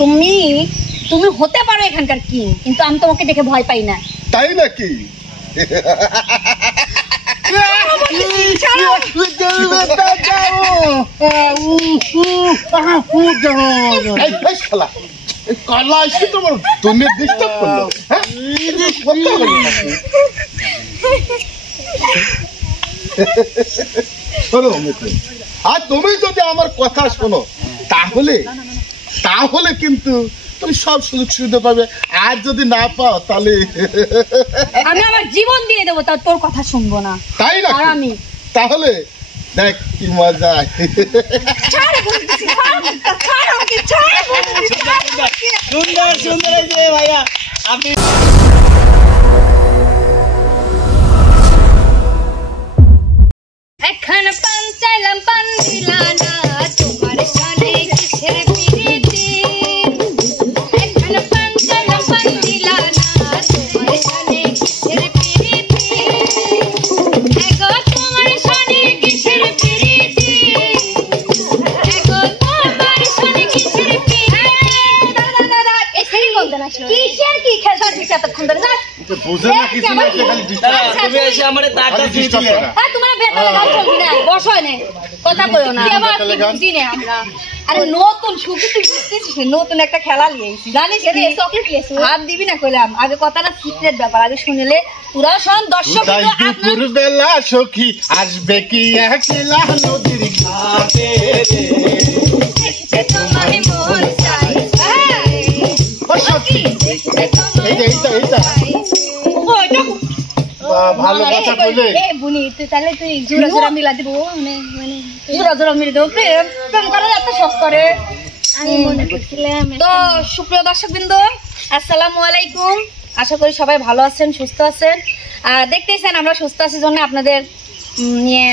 তুমি তুমি হতে পারো এখানকার কিং, কিন্তু আমি তোমাকে দেখে ভয় পাই না। তাই নাকি? কালা এসে তোমার তুমি ডিস্টার্ব করলো। শোনো মুকুল, আর তুমি যদি আমার কথা শোনো তাহলে তাহলে কিন্তু তুমি সব সুযোগ সুবিধা পাবে, আর যদি না পাও তাহলে আমি আমার জীবন দিয়ে দেবো, তাও তোর কথা শুনবো না। তাই না? আমি তাহলে দেখ কি মজা। সুন্দর সুন্দর ভাইয়া আপনি। এখন পান চাইলাম পান দিলা না, তোমার সানে কিসের পিরিতি। এখন পান চাইলাম পান দিলা না, তোমার সানে কিসের পিরিতি। এগো তোমার সানে কিসের পিরিতি, এগো তোমার সানে কিসের পিরিতি। দাদা এই সেরি বলতে না, কিসের কি খেলা দিছ এতক্ষণ ধরে? বুঝে না কিছু না, খালি ডিস্টার্ব। তুমি এসে আমারে তাটা দিয়ে দিলে। হ্যাঁ তোমার বেতালে গান চলবি না, বসো নে, কথা কইও না। আবার কি বুঝি না আমরা। আরে নতুন শুধু তুই বুঝতেছিস না, নতুন একটা খেলা লিয়েছি জানিস? রে চকলেট লিয়েছি, হাত দিবি না কইলাম। আগে কথাটা সিক্রেট ব্যাপার, আগে শুনলে তোরা শোন। দর্শক দুপুর বেলা সখী আসবে কি একলা নদীর ঘাটে রে, তোমারে মন চাই ও সখী। এইটা ভালো কথা বলে। এ বুনি তুই তাহলে তুই জোড়া জোড়া মিলা দিব, মানে জোড়া জোড়া মিলে দেবো। প্রেম করার এত শখ করে আমি মনে করছিলাম। তো সুপ্রিয় দর্শকবৃন্দ, আসসালামু আলাইকুম। আশা করি সবাই ভালো আছেন, সুস্থ আছেন। আর দেখতেছেন আমরা সুস্থ আছি জন্য আপনাদের নিয়ে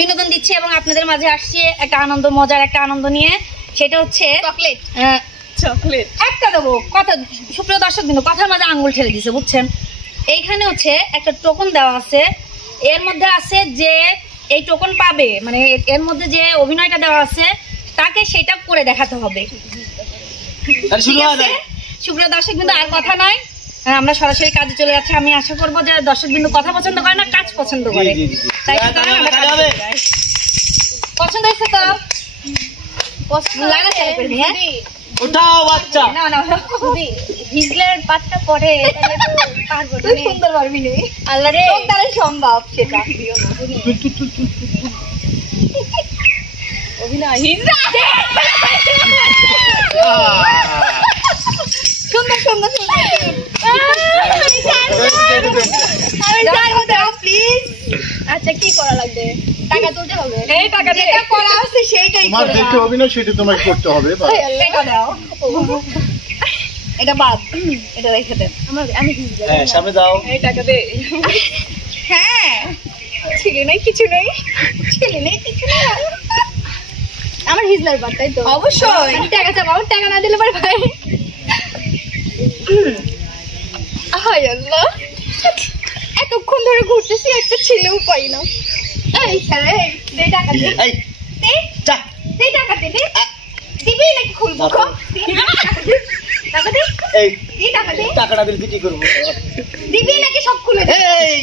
বিনোদন দিচ্ছি এবং আপনাদের মাঝে আসছি একটা আনন্দ, মজার একটা আনন্দ নিয়ে। সেটা হচ্ছে চকলেট। চকলেট একটা দেবো কথা। সুপ্রিয় দর্শকবৃন্দ, কথার মাঝে আঙ্গুল ঠেলে দিছে, বুঝছেন? এইখানে হচ্ছে একটা টোকন দেওয়া আছে, এর মধ্যে আছে যে এই টোকন পাবে, মানে এর মধ্যে যে অভিনয়টা দেওয়া আছে তাকে সেটা করে দেখাতে হবে। সুপ্রিয় দর্শকবৃন্দ, আর কথা নয়, আমরা সরাসরি কাজে চলে যাচ্ছি। আমি আশা করবো যে দর্শকবৃন্দ কথা পছন্দ করে না, কাজ পছন্দ করে। তাই পছন্দ হয়েছে তো লাগা চালু করবি। হ্যাঁ উঠাও বাচ্চা। না না হিজলের পাতটা পড়ে তাহলে তো পারবো না, সুন্দর পারবি না। আল্লাহ রে, তোর দ্বারাই সম্ভব সেটা। অভিনয় হিজলা সুন্দর সুন্দর প্লিজ। আচ্ছা কি করা লাগবে? টাকা তুলতে হবে। এই টাকা যেটা করা আছে সেইটাই তোমার যেটা অভিনয় সেটা তোমাকে করতে হবে। এটা দাও, এটা বাদ, এটা রেখে দেন। আমি হ্যাঁ সামনে দাও। এই টাকা দে। হ্যাঁ ছেলে নেই কিছু নেই, ছেলে নেই কিছু নেই। আমার হিজলার বাদ, তাই তো? অবশ্যই টাকা চাপাও, টাকা না দিলে পরে ভাই। হায় আল্লাহ, এতক্ষণ ধরে ঘুরতেছি, একটা ছেলেও পাই না। এই ছেলে দে টাকা দে, দে দে টাকা দে, দিবি নাকি খুলবো? টাকা দে, এই দে টাকা দে। টাকাটা দিলে কি করব? দিবি নাকি সব খুলে দে? এই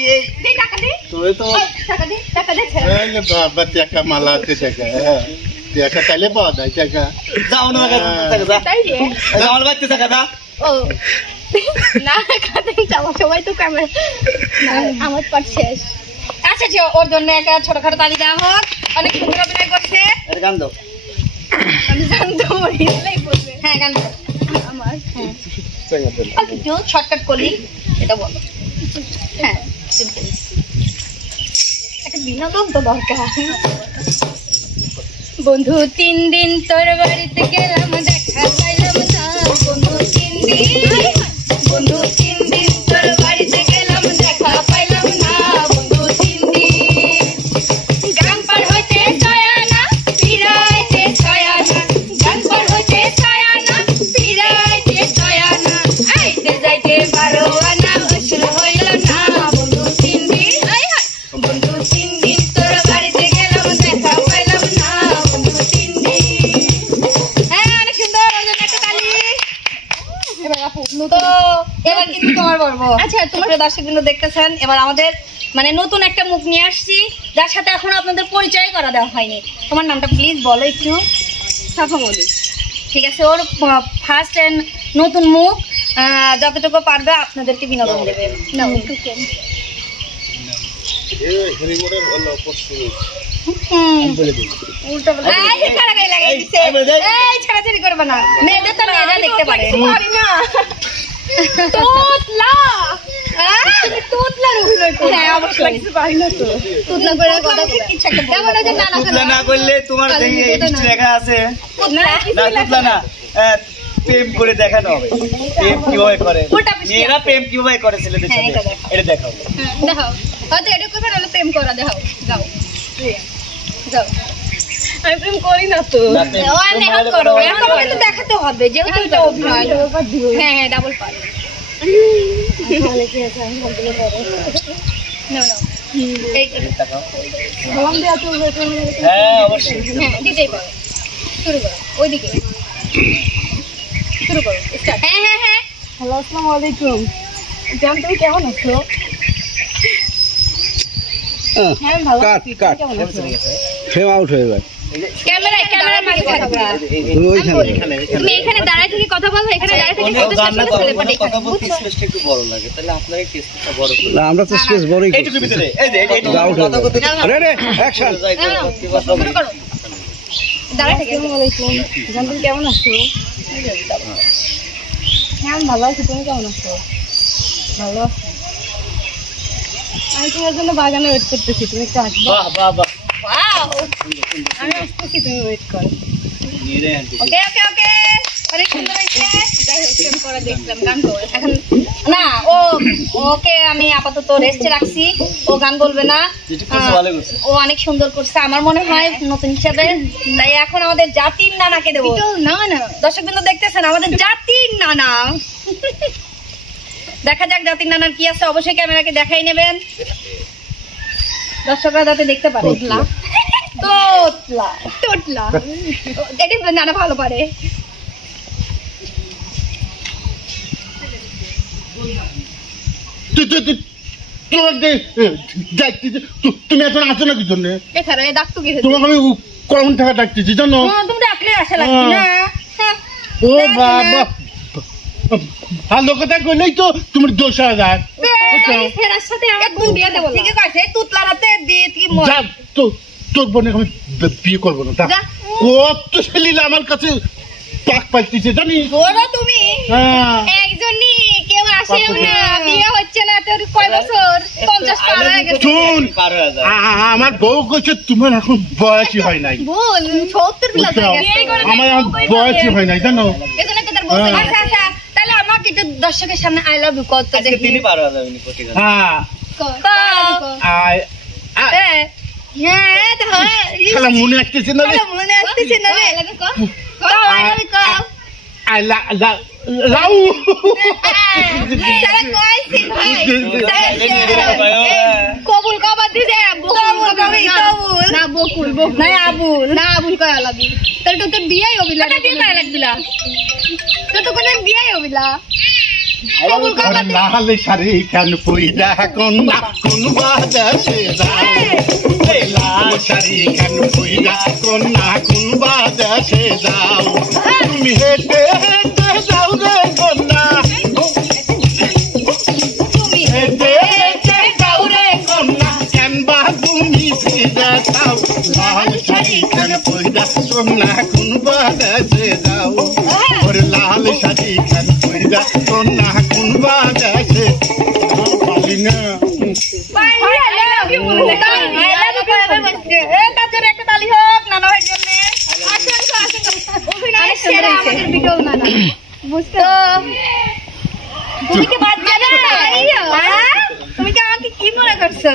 দে টাকা দে, তুই তো টাকা দে, টাকা দে। এই বাবা টাকা মালাতে টাকা, টাকা তাইলে পাওয়া যায় টাকা। যাও না টাকা দাও। তাই রে, যাও আমার বাড়িতে টাকা দাও। ও না কাতে যাওয়া সবাই তো কামে আমার পাট শেষ। আচ্ছা যে ওর জন্য একটা ছোটখাটো তালি দেওয়া হোক। অনেক সুন্দর অভিনয় করছে। এটা গান দাও। আমি জানতো হিজলাই বলবে। হ্যাঁ গান দাও আমার। হ্যাঁ একটু শর্টকাট করলি এটা বলো। হ্যাঁ একটা বিনোদন তো দরকার। বন্ধু 3 দিন তোর বাড়িতে গেলাম, দেখা পাইলাম না। বন্ধু 3 দিন, বন্ধু 3 দিন তোর বাড়িতে গেলাম, দেখা পাইলাম না। বন্ধু 3 দিন গান পার হইতে ছয়া না, ফিরাইতে ছয়া না। গান পার হইতে ছয়া না, ফিরাইতে ছয়া না। আইতে যাইতে 12 আনা আসল হইল না। বন্ধু 3 দিন, বন্ধু 3 দিন তোর বাড়িতে গেলাম, দেখা পাইলাম না। বন্ধু 3 দিন। হ্যাঁ অনেক তো এবার কিন্তু তোমার বলবো। আচ্ছা, তোমরা দর্শক বিন্দু দেখতেছেন, এবার আমাদের মানে নতুন একটা মুখ নিয়ে আসছি, যার সাথে এখন আপনাদের পরিচয় করা দেওয়া হয়নি। তোমার নামটা প্লিজ বলো একটু। সাফা বলি। ঠিক আছে, ওর ফার্স্ট এন্ড নতুন মুখ, যতটুকু পারবে আপনাদেরকে বিনোদন দেবে। ছাড়াছাড়ি করবে না, মেয়েদের তো মেয়েরা দেখতে পারে। না করলে তোমার লেখা আছে না, প্রেম করে দেখানো হবে। প্রেম কিভাবে করে মেয়েরা, প্রেম কিভাবে করে ছেলেদের সাথে, এটা দেখাও। দেখাও, হয়তো এটা করবে, নাহলে প্রেম করা দেখাও। যাও যাও। আমি প্রেম করি না তো। দেখাতে হবে, যেহেতু এটা অভিনয়। হ্যাঁ হ্যাঁ, ডাবল পার। হ্যাঁ অবশ্যই, হ্যাঁ দিতেই পারো। শুরু করো, ওইদিকে শুরু করো। হ্যাঁ হ্যাঁ হ্যাঁ। হ্যালো, আসসালামু আলাইকুম। জান, তুমি কেমন আছো? হ্যাঁ ভালো আছি। কেমন আছো? ফ্রেম আউট হয়ে গেল। ক্যামেরার মাঝে থাকবা। তুমি এখানে দাঁড়ায় থেকে কথা বলবে, এখানে দাঁড়ায় থেকে কথা বলতে স্পেসটা একটু বড় লাগে, তাহলে আপনাকে স্পেসটা বড় করে। না, আমরা তো স্পেস বড়ই এইটুকু ভিতরে, এই যে এইটুকু কথা বলতে রেডি অ্যাকশন। শুরু করো। দাঁড়ায় থেকে। আসসালামু আলাইকুম। জান, তুমি কেমন আছো? হ্যাঁ আমি ভালো আছি। তুমি কেমন আছো? ভালো আছি। আমি তোমার জন্য বাগানে ওয়েট করতেছি, তুমি একটু আসবে? বাহ বাহ বাহ, আমি আসতেছি, তুমি ওয়েট করো। ওকে ওকে ওকে, অনেক সুন্দর হয়েছে। যাই হোক, প্রেম করা দেখলাম, গান করো এখন। না, ওকে আমি আপাতত রেস্টে রাখছি, ও গান বলবে না। ও অনেক সুন্দর করছে আমার মনে হয় নতুন হিসাবে। তাই এখন আমাদের জাতির নানাকে দেবো। না না, দর্শক বিন্দু দেখতেছেন, আমাদের জাতির নানা। দেখা যাক জাতির নানার কি আছে, অবশ্যই ক্যামেরাকে দেখাই নেবেন, দর্শকরা যাতে দেখতে পারে। তোতলা তোতলা, এটি নানা ভালো পারে। তুমি এখন আছো না কি জন্য? এখানে ডাকতো কি? তোমাকে আমি কখন টাকা ডাকতেছি জানো? তুমি ডাকলে আসা লাগবে না। ও বাবা, ভালো কথা কইলেই তো তোমার দোষ হয়ে যায়। ফেরার সাথে একদম বিয়ে দেবো। ঠিক আছে, তুতলা রাতে দিয়ে কি যা, তোর বোনের আমি বিয়ে করবো না। কত ছেলিলা আমার কাছে পাক পাইতেছে জানিস? বলো তুমি একজনই, কেউ আসে না, বিয়ে হচ্ছে না। তোর কয় বছর? 50 পার হয়ে গেছে। শুন, আমার বউ কইছে তোমার এখন বয়সই হয় নাই। বল 70 প্লাস হয়ে গেছে। আমার বয়সই হয় নাই জানো? এজন্য তো তোর বউ। আচ্ছা আচ্ছা, তাহলে আমাকে একটু দর্শকের সামনে আই লাভ ইউ কত দেখি। তিনি পার হয়ে যাবেন প্রতি গান। হ্যাঁ হ্যাঁ হ্যাঁ, তো শালা মনে আসতেছে না রে, মনে আসতেছে না রে। আই লাভ ইউ কও। আই লাউ তারা কইছে ভাই, কবুল কবার দিছে? কবুল কবি, কবুল না, বকুল বকুল না, আবুল না, আবুল কয় আই লাভ ইউ। তাহলে তো তোর বিয়েই হবিলা, বিয়ে কয় লাগবিলা, তো কোন বিয়েই হবিলা। কবুল কবার দিছে? লাল শাড়ি কেন পইরা কন্যা কোন বাদেশে যাও, লাল শাড়ি কেন পইরা কন্যা কোন বাদেশে যাও, তুমি হেঁটে হেঁটে যাও রে কন্যা, তুমি হেঁটে হেঁটে যাও রে কন্যা, কেন বা তুমি ফিরে যাও, লাল শাড়ি কেন পইরা কন্যা কোন বাদেশে যাও, ওরে লাল শাড়ি কেন পইরা কন্যা কোন বাদেশে পালি না। একটা তালি হোক নানা ভাইয়ের জন্য। তুমি কি বাদ যাবে? তুমি কি আমাকে কি মনে করছো?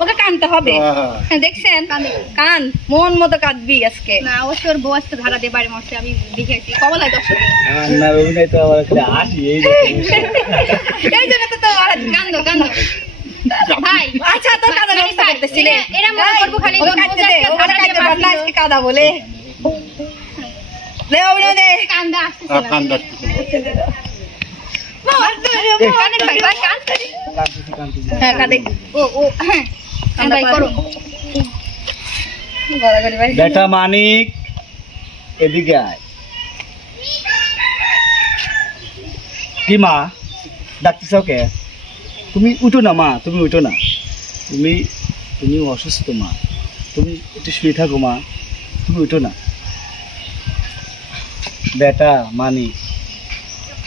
ওকে কানতে হবে, দেখছেন কান মন মতো কাঁদবি আজকে। না অবশ্য ওর বউ আজকে ধারা দিয়ে বাড়ি মরছে, আমি দেখেছি। কবল হয় দর্শক, এই জন্য তো কান্দো কান্দো ভাই। আচ্ছা তোর কাঁদো কাটতেছিলে এরা মনে করবো খালি কাদা বলে দে অভিনয় দে কান্দা আসতেছে না। কান্দা হ্যাঁ কাঁদে ও হ্যাঁ ভাই করো। বেটা মানিক এদিকে আয়। কি মা ডাকতেছ কে? তুমি উঠো না মা, তুমি উঠো না, তুমি অসুস্থ মা, তুমি একটু শুয়ে থাকো মা, তুমি উঠো না। বেটা মানিক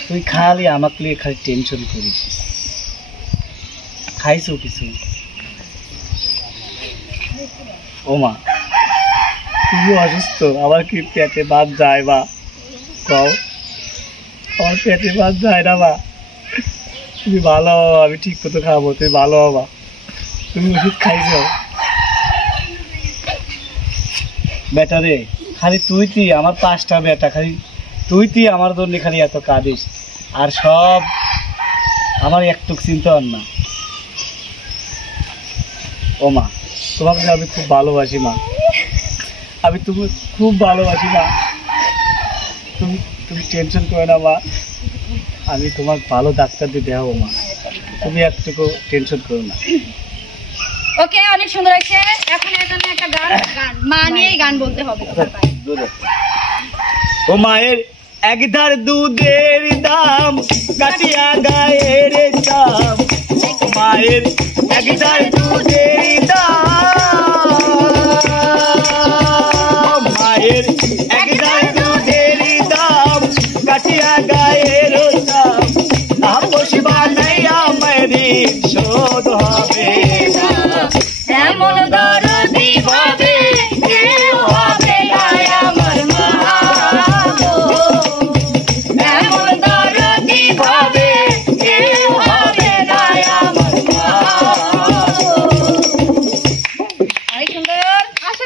তুই খালি আমাকে নিয়ে খালি টেনশন করিস। খাইছো কিছু? ও মা তুমি অসুস্থ, আমার কি পেটে ভাত যায় বা? কও, আমার পেটে ভাত যায় না বা? তুমি ভালো হও, আমি ঠিক মতো খাবো, তুমি ভালো হবা। তুমি ওষুধ খাইছো? বেটা রে খালি তুই আমার 5টা বেটা, খালি তুই আমার জন্য খালি এত কাঁদিস, আর সব আমার একটুক চিন্তা হন না। ও মা তোমাকে আমি খুব ভালোবাসি মা, আমি তুমি খুব ভালোবাসি মা, তুমি টেনশন করো না মা, আমি তোমার ভালো ডাক্তার দিয়ে দেখাবো মা, তুমি একটুকু টেনশন করো না। ওকে অনেক সুন্দর হয়েছে। এখন এর জন্য একটা গান মা নিয়েই গান বলতে হবে। ও মায়ের একধার দুধের দাম কাটিয়া গায়ের দাম, মায়ের একধার দুধের দাম, মায়ের একধার দুধের দাম কাটিয়া গায়ের দাম, না বসিবা নাই আমারি শোধ হবে না, এমন দরদি ভাবে কেউ হবে না আমার মা গো, এমন দরদি ভাবে কেউ হবে না আমার মা গো। অনেক সুন্দর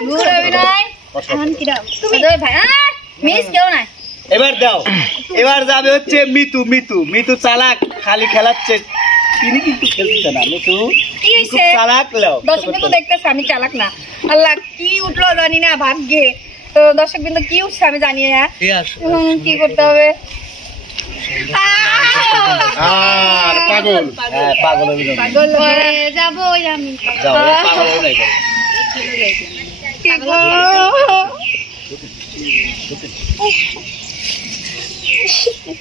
গুড অভিনয়। এখন কিরাম তুমি ভাই মিস কেউ নাই। এবার দাও, এবার যাবে হচ্ছে মিতু। মিতু চালাক, খালি খেলাচ্ছে, তিনি কিন্তু খেলছে না। মিতু কি খুব হয়েছে? চালাক লাও। দর্শক বিন্দু দেখতেছে আমি চালাক না। আল্লাহ কি উঠলো জানি না ভাগ্যে। তো দর্শক বিন্দু কি উঠছে আমি জানি না। কি করতে হবে? আর পাগল হ্যাঁ পাগল অভিনয়। পাগল হয়ে যাবো আমি। যাও পাগল অভিনয় করো। কি গো?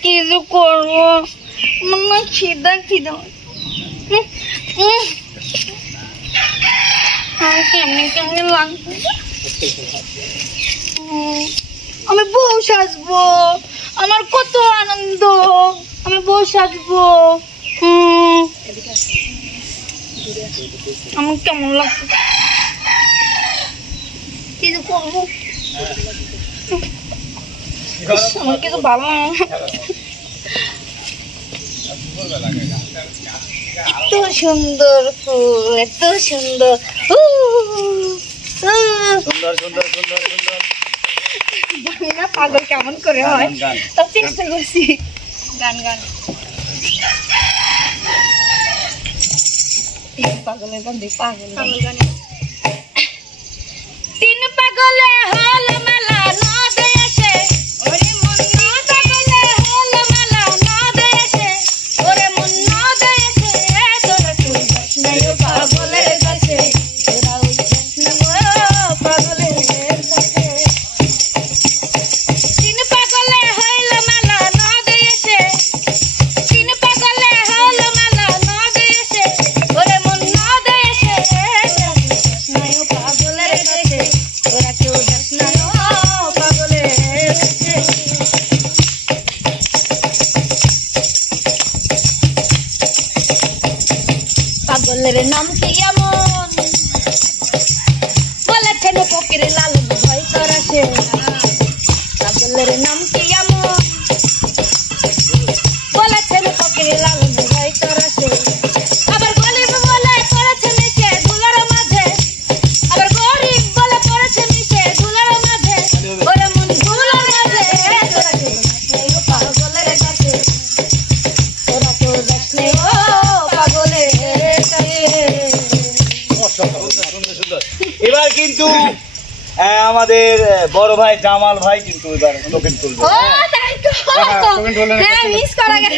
কি যে করবো, মনে খিদা কেমনি লাগছে। আমি বউ সাজবো, আমার কত আনন্দ, আমি বউ সাজবো। আমার কেমন লাগছে, কি যে করবো, আমার কিছু ভালো লাগে না। এত সুন্দর ফুল, এত সুন্দর, সুন্দর সুন্দর সুন্দর সুন্দর। জানি না পাগল কেমন করে হয়, গান। তো চেষ্টা করছি। গান পাগলের গান দেখ, পাগল গান। তিন পাগলে হল মেলা নদ এসে, ওরে মন নদ পাগলে হল মেলা নদ এসে, ওরে মন নদ এসে, তোরা তুই নাই পাগলের কাছে, তোরা ওই পাগলের কাছে। তিন পাগলে হল মেলা নদ এসে, তিন পাগলে হল মেলা নদ এসে, ওরে মন নদ এসে, নাই পাগলের কাছে, তোরা কেউ যাস না পাগলের কাছে। পাগলের নাম কি এমন, বলেছেন ফকির লালন ভয় করাছে। পাগলের নাম কি এমন, বলেছেন ফকির লালন ভয় করাছে। আবার গরিব বলে পড়েছে নিচে ধুলার মাঝে, আবার গরিব বলে পড়েছে নিচে ধুলার মাঝে, ওরে মন ধুলার মাঝে, তোরা কেউ যাস নাই পাগলের কাছে, তোরা কেউ যাস নাই পাগলের কাছে। সুন্দর সুন্দর। এবার কিন্তু আমাদের বড় ভাই জামাল ভাই কিন্তু এবার টোকেন তুলবে। ও তাই তো হ্যাঁ মিস করা গেল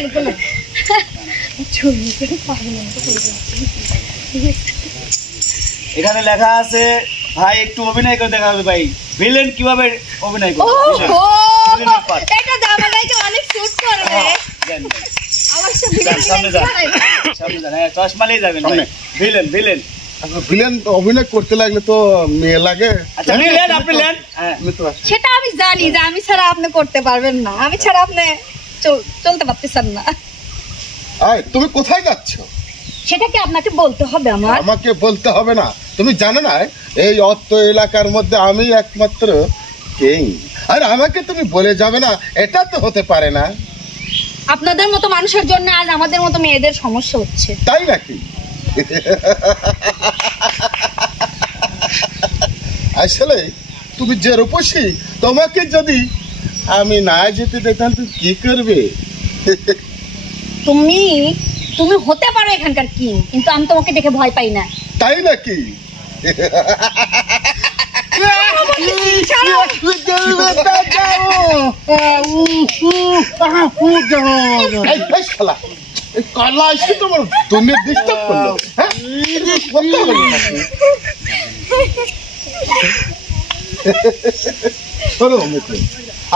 এখানে লেখা আছে ভাই একটু অভিনয় করে দেখা হবে ভাই, ভিলেন কিভাবে অভিনয় করে। ও এটা জামালাইকে অনেক স্যুট করবে অবশ্য সামনে যান, সামনে যান, হ্যাঁ চশমালেই যাবেন ভাই। ভিলেন ভিলেন ভিলেন অভিনয় করতে লাগলে তো মেয়ে লাগে। আচ্ছা ভিলেন আপনি লেন। হ্যাঁ সেটা আমি জানি যে আমি ছাড়া আপনি করতে পারবেন না, আমি ছাড়া আপনি চলতে পারতেছেন না। আয় তুমি কোথায় যাচ্ছ? সেটা কি আপনাকে বলতে হবে আমার? আমাকে বলতে হবে না, তুমি জানো না এই অত এলাকার মধ্যে আমি একমাত্র কিং, আর আমাকে তুমি বলে যাবে না, এটা তো হতে পারে না। আপনাদের মতো মানুষের জন্য আজ আমাদের মতো মেয়েদের সমস্যা হচ্ছে। তাই নাকি? আসলে তুমি যে রূপসী, তোমাকে যদি আমি না যেতে দিতাম তুমি কি করবে? তুমি হতে পারো এখানকার কিং, কিন্তু আমি তোমাকে দেখে ভয় পাই না। তাই নাকি? কালা এসে তোমার দুনিয়া ডিস্টার্ব করলো। শোনো মিত্র,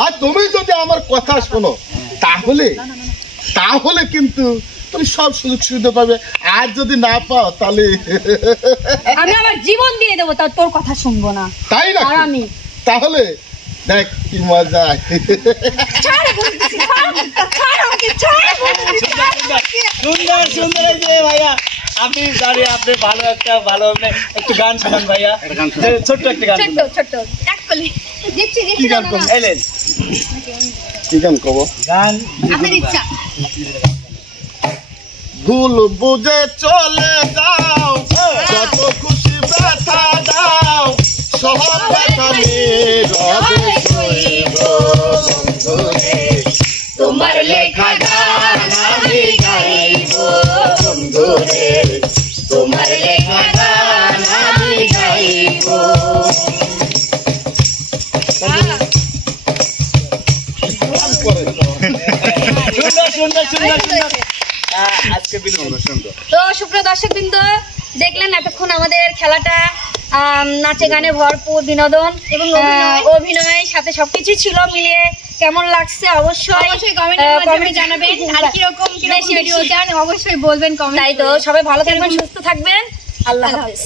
আর তুমি যদি আমার কথা শোনো তাহলে কিন্তু তুমি সব সুযোগ সুবিধা পাবে, আর যদি না পাও তাহলে আমি আমার জীবন দিয়ে দেবো, তাও তোর কথা শুনবো না। তাই না? আর আমি তাহলে দেখ কি মজা। সুন্দর সুন্দর এই যে ভাইয়া আপনি জানি আপনি ভালো একটা ভালো একটু গান শোনান ভাইয়া, ছোট্ট একটা গান। ছোট্ট এক কলি দিচ্ছি কি গান করবো? এলেন কি গান করবো? গান আপনার ইচ্ছা। ভুল বুঝে চলে যাও, যত খুশি ব্যথা দাও, সব ব্যথা নীরবে সইব বন্ধুরে, তোমার লেখা গান আমি গাইব বন্ধুরে, তোমার লেখা গান আমি গাইব। সুন্দর সুন্দর সুন্দর সুন্দর। আজকে বিনোদন সুন্দর। তো সুপ্রিয় দর্শকবৃন্দ, দেখলেন এতক্ষণ আমাদের খেলাটা নাচে গানে ভরপুর বিনোদন এবং অভিনয় সাথে সবকিছু ছিল মিলিয়ে কেমন লাগছে অবশ্যই কমেন্টে জানাবেন। আর কিরকম ভিডিও চান অবশ্যই বলবেন কমেন্ট। তাই তো সবাই ভালো থাকবেন, সুস্থ থাকবেন, আল্লাহ হাফেজ।